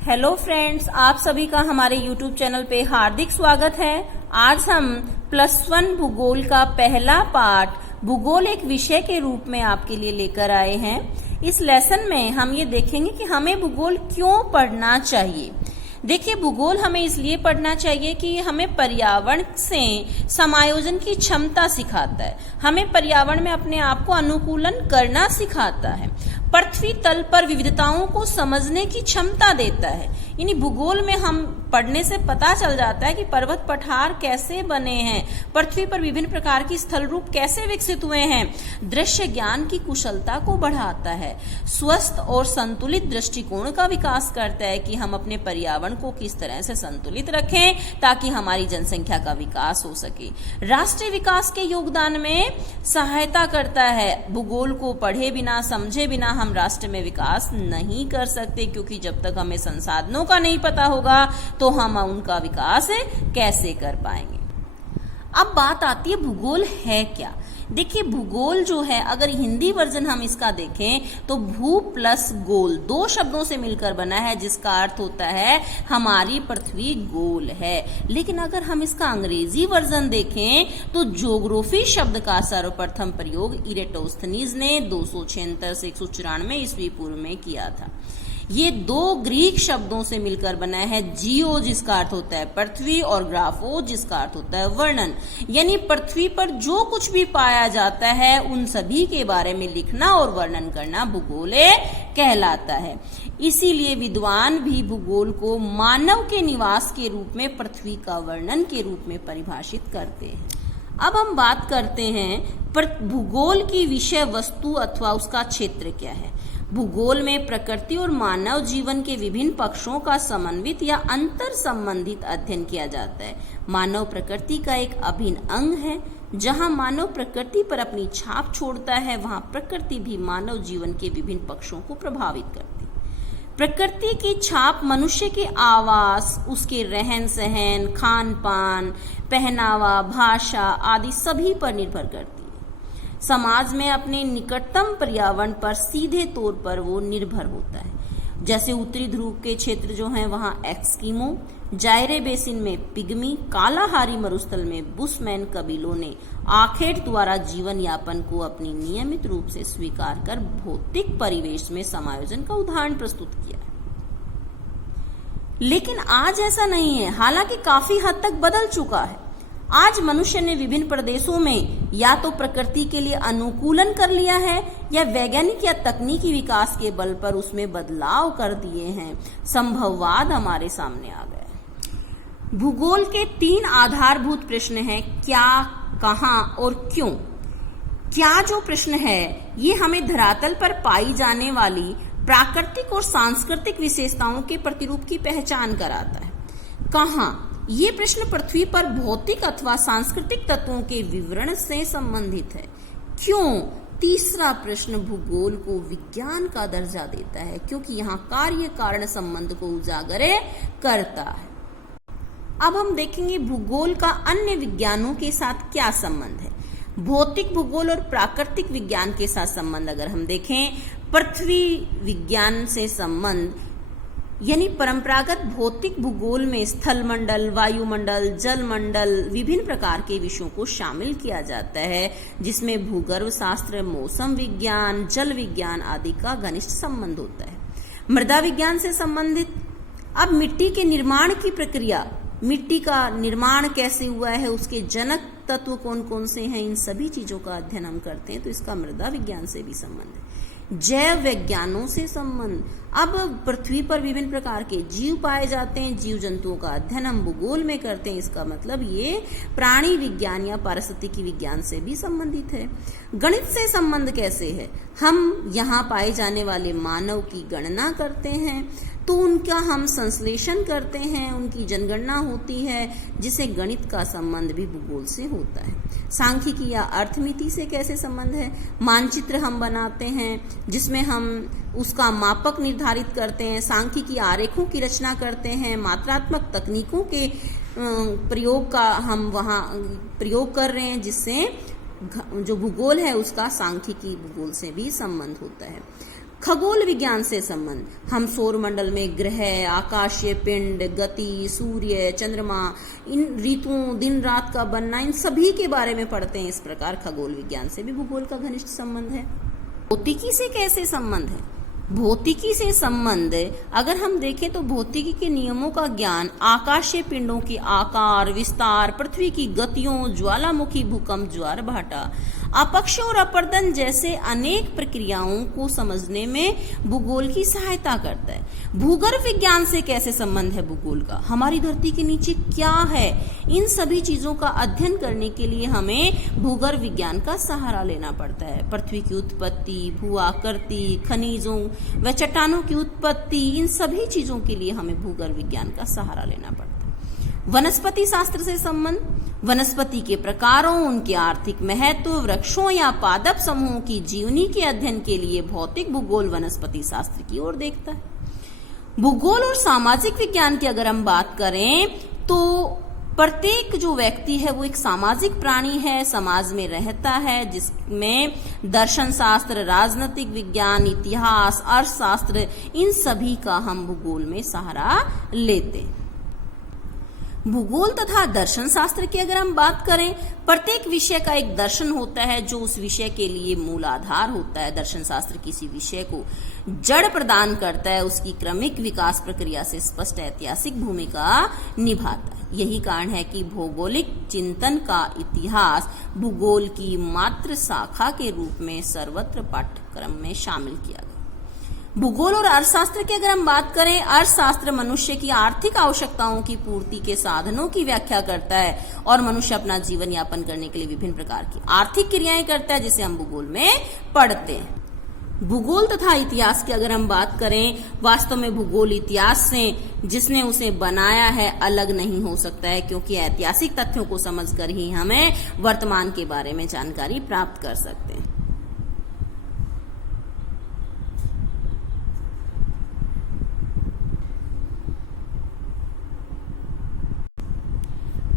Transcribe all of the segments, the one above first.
Hello friends, आप सभी का हमारे YouTube चैनल पे हार्दिक स्वागत है। आज हम +1 भूगोल का पहला पार्ट भूगोल एक विषय के रूप में आपके लिए लेकर आए हैं। इस लेसन में हम ये देखेंगे कि हमें भूगोल क्यों पढ़ना चाहिए। देखिए, भूगोल हमें इसलिए पढ़ना चाहिए कि हमें पर्यावरण से समायोजन की क्षमता सिखाता है, हमें पर्यावरण में अपने आप को अनुकूलन करना सिखाता है, पृथ्वी तल पर विविधताओं को समझने की क्षमता देता है। यानी भूगोल में हम पढ़ने से पता चल जाता है कि पर्वत पठार कैसे बने हैं, पृथ्वी पर विभिन्न प्रकार की स्थल रूप कैसे विकसित हुए हैं, दृश्य ज्ञान की कुशलता को बढ़ाता है, स्वस्थ और संतुलित दृष्टिकोण का विकास करता है कि हम अपने पर्यावरण को किस तरह से संतुलित रखें ताकि हमारी जनसंख्या का विकास हो सके। राष्ट्रीय विकास के योगदान में सहायता करता है। भूगोल को पढ़े बिना, समझे बिना हम राष्ट्र में विकास नहीं कर सकते, क्योंकि जब तक हमें संसाधनों का नहीं पता होगा तो हम उनका विकास कैसे कर पाएंगे। अब बात आती है भूगोल है क्या। देखिए, भूगोल जो है, अगर हिंदी वर्जन हम इसका देखें तो भू प्लस गोल दो शब्दों से मिलकर बना है, जिसका अर्थ होता है हमारी पृथ्वी गोल है। लेकिन अगर हम इसका अंग्रेजी वर्जन देखें तो ज्योग्राफी शब्द का सर्वप्रथम प्रयोग इरेटोस्थनीज ने 276 से 194 ईस्वी पूर्व में किया था। ये दो ग्रीक शब्दों से मिलकर बना है, जियो जिसका अर्थ होता है पृथ्वी और ग्राफो जिसका अर्थ होता है वर्णन। यानी पृथ्वी पर जो कुछ भी पाया जाता है उन सभी के बारे में लिखना और वर्णन करना भूगोल कहलाता है। इसीलिए विद्वान भी भूगोल को मानव के निवास के रूप में, पृथ्वी का वर्णन के रूप में परिभाषित करते हैं। अब हम बात करते हैं भूगोल की विषय वस्तु अथवा उसका क्षेत्र क्या है। भूगोल में प्रकृति और मानव जीवन के विभिन्न पक्षों का समन्वित या अंतर संबंधित अध्ययन किया जाता है। मानव प्रकृति का एक अभिन्न अंग है। जहां मानव प्रकृति पर अपनी छाप छोड़ता है, वहां प्रकृति भी मानव जीवन के विभिन्न पक्षों को प्रभावित करती है। प्रकृति की छाप मनुष्य के आवास, उसके रहन सहन, खान पान, पहनावा, भाषा आदि सभी पर निर्भर करती है। समाज में अपने निकटतम पर्यावरण पर सीधे तौर पर वो निर्भर होता है। जैसे उत्तरी ध्रुव के क्षेत्र जो हैं वहाँ एस्किमो, जायरे बेसिन में पिग्मी, कालाहारी मरुस्थल में बुशमैन कबीलों ने आखेट द्वारा जीवन यापन को अपनी नियमित रूप से स्वीकार कर भौतिक परिवेश में समायोजन का उदाहरण प्रस्तुत किया है। लेकिन आज ऐसा नहीं है, हालांकि काफी हद तक बदल चुका है। आज मनुष्य ने विभिन्न प्रदेशों में या तो प्रकृति के लिए अनुकूलन कर लिया है या वैज्ञानिक या तकनीकी विकास के बल पर उसमें बदलाव कर दिए हैं। संभववाद हमारे सामने आ गया। भूगोल के 3 आधारभूत प्रश्न हैं: क्या, कहां और क्यों। क्या जो प्रश्न है ये हमें धरातल पर पाई जाने वाली प्राकृतिक और सांस्कृतिक विशेषताओं के प्रतिरूप की पहचान कराता है। कहां, ये प्रश्न पृथ्वी पर भौतिक अथवा सांस्कृतिक तत्वों के विवरण से संबंधित है। क्यों, तीसरा प्रश्न भूगोल को विज्ञान का दर्जा देता है, क्योंकि यहाँ कार्य कारण संबंध को उजागर करता है। अब हम देखेंगे भूगोल का अन्य विज्ञानों के साथ क्या संबंध है। भौतिक भूगोल और प्राकृतिक विज्ञान के साथ संबंध अगर हम देखें, पृथ्वी विज्ञान से संबंध यानी परंपरागत भौतिक भूगोल में स्थल मंडल, वायुमंडल, जल मंडल, विभिन्न प्रकार के विषयों को शामिल किया जाता है, जिसमें भूगर्भ शास्त्र, मौसम विज्ञान, जल विज्ञान आदि का घनिष्ठ संबंध होता है। मृदा विज्ञान से संबंधित, अब मिट्टी के निर्माण की प्रक्रिया, मिट्टी का निर्माण कैसे हुआ है, उसके जनक तत्व कौन कौन से हैं, इन सभी चीजों का अध्ययन हम करते हैं, तो इसका मृदा विज्ञान से भी संबंध है। जैव विज्ञानों से संबंध, अब पृथ्वी पर विभिन्न प्रकार के जीव पाए जाते हैं, जीव जंतुओं का अध्ययन हम भूगोल में करते हैं, इसका मतलब ये प्राणी विज्ञान या पारिस्थितिकी विज्ञान से भी संबंधित है। गणित से संबंध कैसे है, हम यहाँ पाए जाने वाले मानव की गणना करते हैं तो उनका हम संश्लेषण करते हैं, उनकी जनगणना होती है, जिसे गणित का संबंध भी भूगोल से होता है। सांख्यिकी या अर्थमिति से कैसे संबंध है, मानचित्र हम बनाते हैं जिसमें हम उसका मापक निर्धारित करते हैं, सांख्यिकी आरेखों की रचना करते हैं, मात्रात्मक तकनीकों के प्रयोग का हम वहाँ प्रयोग कर रहे हैं, जिससे जो भूगोल है उसका सांख्यिकी भूगोल से भी संबंध होता है। खगोल विज्ञान से संबंध, हम सौर मंडल में ग्रह, आकाशीय पिंड, गति, सूर्य, चंद्रमा, इन ऋतुओं, दिन रात का बनना, इन सभी के बारे में पढ़ते हैं। इस प्रकार खगोल विज्ञान से भी भूगोल का घनिष्ठ संबंध है। भौतिकी से कैसे संबंध है? भौतिकी से संबंध अगर हम देखें तो भौतिकी के नियमों का ज्ञान आकाशीय पिंडों के आकार, विस्तार, पृथ्वी की गतियों, ज्वालामुखी, भूकंप, ज्वार भाटा, अपक्षय और अपर्दन जैसे अनेक प्रक्रियाओं को समझने में भूगोल की सहायता करता है। भूगर्भ विज्ञान से कैसे संबंध है भूगोल का? हमारी धरती के नीचे क्या है, इन सभी चीजों का अध्ययन करने के लिए हमें भूगर्भ विज्ञान का सहारा लेना पड़ता है। पृथ्वी की उत्पत्ति, भू आकृति, खनिजों व चट्टानों की उत्पत्ति, इन सभी चीजों के लिए हमें भूगर्भ विज्ञान का सहारा लेना पड़ता है। वनस्पति शास्त्र से संबंध, वनस्पति के प्रकारों, उनके आर्थिक महत्व, वृक्षों या पादप समूहों की जीवनी के अध्ययन के लिए भौतिक भूगोल वनस्पति शास्त्र की ओर देखता है। भूगोल और सामाजिक विज्ञान की अगर हम बात करें तो प्रत्येक जो व्यक्ति है वो एक सामाजिक प्राणी है, समाज में रहता है, जिसमें दर्शन शास्त्र, राजनीतिक विज्ञान, इतिहास, अर्थशास्त्र, इन सभी का हम भूगोल में सहारा लेते हैं। भूगोल तथा दर्शन शास्त्र की अगर हम बात करें, प्रत्येक विषय का एक दर्शन होता है जो उस विषय के लिए मूल आधार होता है। दर्शन शास्त्र किसी विषय को जड़ प्रदान करता है, उसकी क्रमिक विकास प्रक्रिया से स्पष्ट ऐतिहासिक भूमिका निभाता है। यही कारण है कि भौगोलिक चिंतन का इतिहास भूगोल की मात्र शाखा के रूप में सर्वत्र पाठ्यक्रम में शामिल किया गया। भूगोल और अर्थशास्त्र की अगर हम बात करें, अर्थशास्त्र मनुष्य की आर्थिक आवश्यकताओं की पूर्ति के साधनों की व्याख्या करता है और मनुष्य अपना जीवन यापन करने के लिए विभिन्न प्रकार की आर्थिक क्रियाएं करता है, जिसे हम भूगोल में पढ़ते हैं। भूगोल तथा इतिहास की अगर हम बात करें, वास्तव में भूगोल इतिहास से जिसने उसे बनाया है अलग नहीं हो सकता है, क्योंकि ऐतिहासिक तथ्यों को समझकर ही हमें वर्तमान के बारे में जानकारी प्राप्त कर सकते हैं।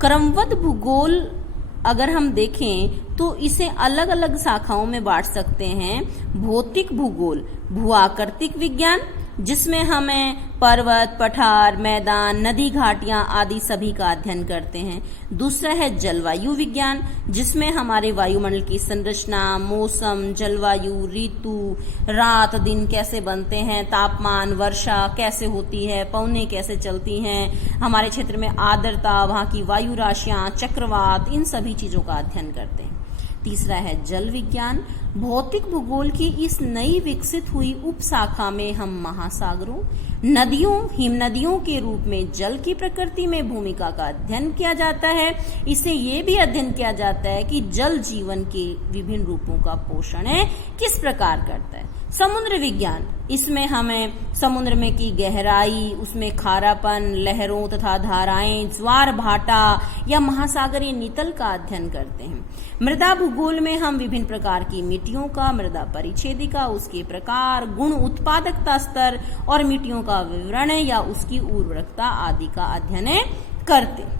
क्रमबद्ध भूगोल अगर हम देखें तो इसे अलग अलग शाखाओं में बांट सकते हैं। भौतिक भूगोल, भू आकृतिक विज्ञान, जिसमें हमें पर्वत, पठार, मैदान, नदी, घाटियां आदि सभी का अध्ययन करते हैं। दूसरा है जलवायु विज्ञान, जिसमें हमारे वायुमंडल की संरचना, मौसम, जलवायु, ऋतु, रात दिन कैसे बनते हैं, तापमान, वर्षा कैसे होती है, पवनें कैसे चलती हैं, हमारे क्षेत्र में आर्द्रता, वहां की वायु राशियां, चक्रवात, इन सभी चीजों का अध्ययन करते हैं। तीसरा है जल विज्ञान। भौतिक भूगोल की इस नई विकसित हुई उपशाखा में हम महासागरों, नदियों, हिमनदियों के रूप में जल की प्रकृति में भूमिका का अध्ययन किया जाता है। इससे ये भी अध्ययन किया जाता है कि जल जीवन के विभिन्न रूपों का पोषण किस प्रकार करता है। समुद्र विज्ञान, इसमें हमें समुद्र में की गहराई, उसमें खारापन, लहरों तथा धाराएं, ज्वार भाटा या महासागरीय नितल का अध्ययन करते हैं। मृदा भूगोल में हम विभिन्न प्रकार की मिट्टियों का, मृदा परिच्छेदिका, उसके प्रकार, गुण, उत्पादकता स्तर और मिट्टियों का विवरण या उसकी उर्वरकता आदि का अध्ययन करते हैं।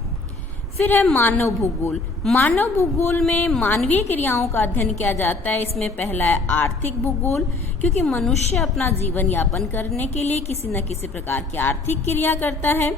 फिर है मानव भूगोल। मानव भूगोल में मानवीय क्रियाओं का अध्ययन किया जाता है। इसमें पहला है आर्थिक भूगोल, क्योंकि मनुष्य अपना जीवन यापन करने के लिए किसी न किसी प्रकार की आर्थिक क्रिया करता है।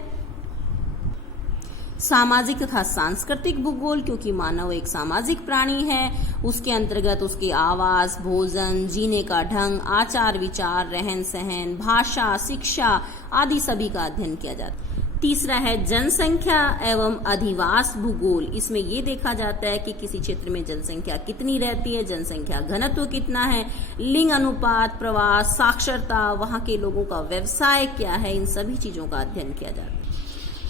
सामाजिक तथा सांस्कृतिक भूगोल, क्योंकि मानव एक सामाजिक प्राणी है, उसके अंतर्गत उसके आवास, भोजन, जीने का ढंग, आचार विचार, रहन सहन, भाषा, शिक्षा आदि सभी का अध्ययन किया जाता है। तीसरा है जनसंख्या एवं अधिवास भूगोल। इसमें ये देखा जाता है कि किसी क्षेत्र में जनसंख्या कितनी रहती है, जनसंख्या घनत्व कितना है, लिंग अनुपात, प्रवास, साक्षरता, वहां के लोगों का व्यवसाय क्या है, इन सभी चीजों का अध्ययन किया जाता है।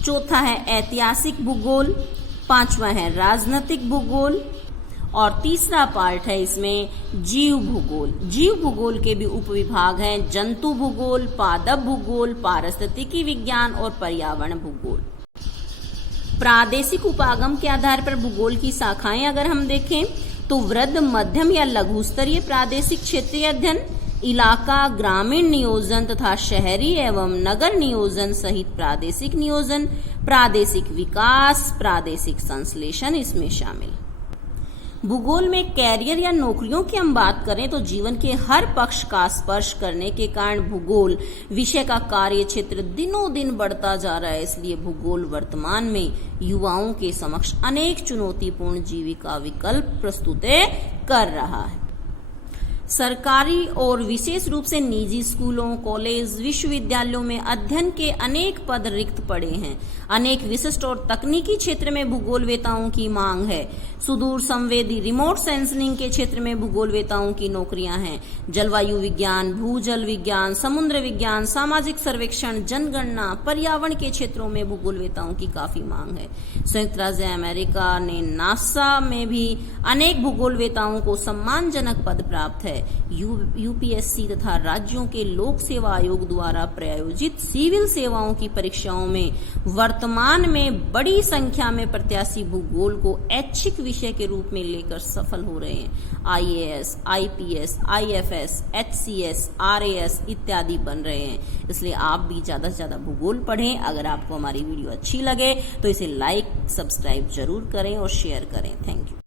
चौथा है ऐतिहासिक भूगोल, पांचवा है राजनीतिक भूगोल और तीसरा पार्ट है इसमें जीव भूगोल। जीव भूगोल के भी उपविभाग हैं जंतु भूगोल, पादप भूगोल, पारिस्थितिकी विज्ञान और पर्यावरण भूगोल। प्रादेशिक उपागम के आधार पर भूगोल की शाखाएं अगर हम देखें तो वृद्ध, मध्यम या लघु स्तरीय प्रादेशिक क्षेत्रीय अध्ययन, इलाका, ग्रामीण नियोजन तथा शहरी एवं नगर नियोजन सहित प्रादेशिक नियोजन, प्रादेशिक विकास, प्रादेशिक संश्लेषण इसमें शामिल। भूगोल में कैरियर या नौकरियों की हम बात करें तो जीवन के हर पक्ष का स्पर्श करने के कारण भूगोल विषय का कार्य क्षेत्र दिनों दिन बढ़ता जा रहा है। इसलिए भूगोल वर्तमान में युवाओं के समक्ष अनेक चुनौतीपूर्ण जीविका विकल्प प्रस्तुत कर रहा है। सरकारी और विशेष रूप से निजी स्कूलों, कॉलेज, विश्वविद्यालयों में अध्ययन के अनेक पद रिक्त पड़े हैं। अनेक विशिष्ट और तकनीकी क्षेत्र में भूगोलवेताओं की मांग है। सुदूर संवेदी रिमोट सेंसिंग के क्षेत्र में भूगोलवेताओं की नौकरियां हैं। जलवायु विज्ञान, भूजल विज्ञान, समुद्र विज्ञान, सामाजिक सर्वेक्षण, जनगणना, पर्यावरण के क्षेत्रों में भूगोलवेताओं की काफी मांग है। संयुक्त राज्य अमेरिका ने नासा में भी अनेक भूगोलवेताओं को सम्मानजनक पद प्राप्त है। यूपीएससी तथा राज्यों के लोक सेवा आयोग द्वारा प्रायोजित सिविल सेवाओं की परीक्षाओं में वर्तमान में बड़ी संख्या में प्रत्याशी भूगोल को ऐच्छिक विषय के रूप में लेकर सफल हो रहे हैं। IAS, IPS, IFS, HCS, RAS इत्यादि बन रहे हैं। इसलिए आप भी ज्यादा से ज्यादा भूगोल पढ़ें। अगर आपको हमारी वीडियो अच्छी लगे तो इसे लाइक, सब्सक्राइब जरूर करें और शेयर करें। Thank you.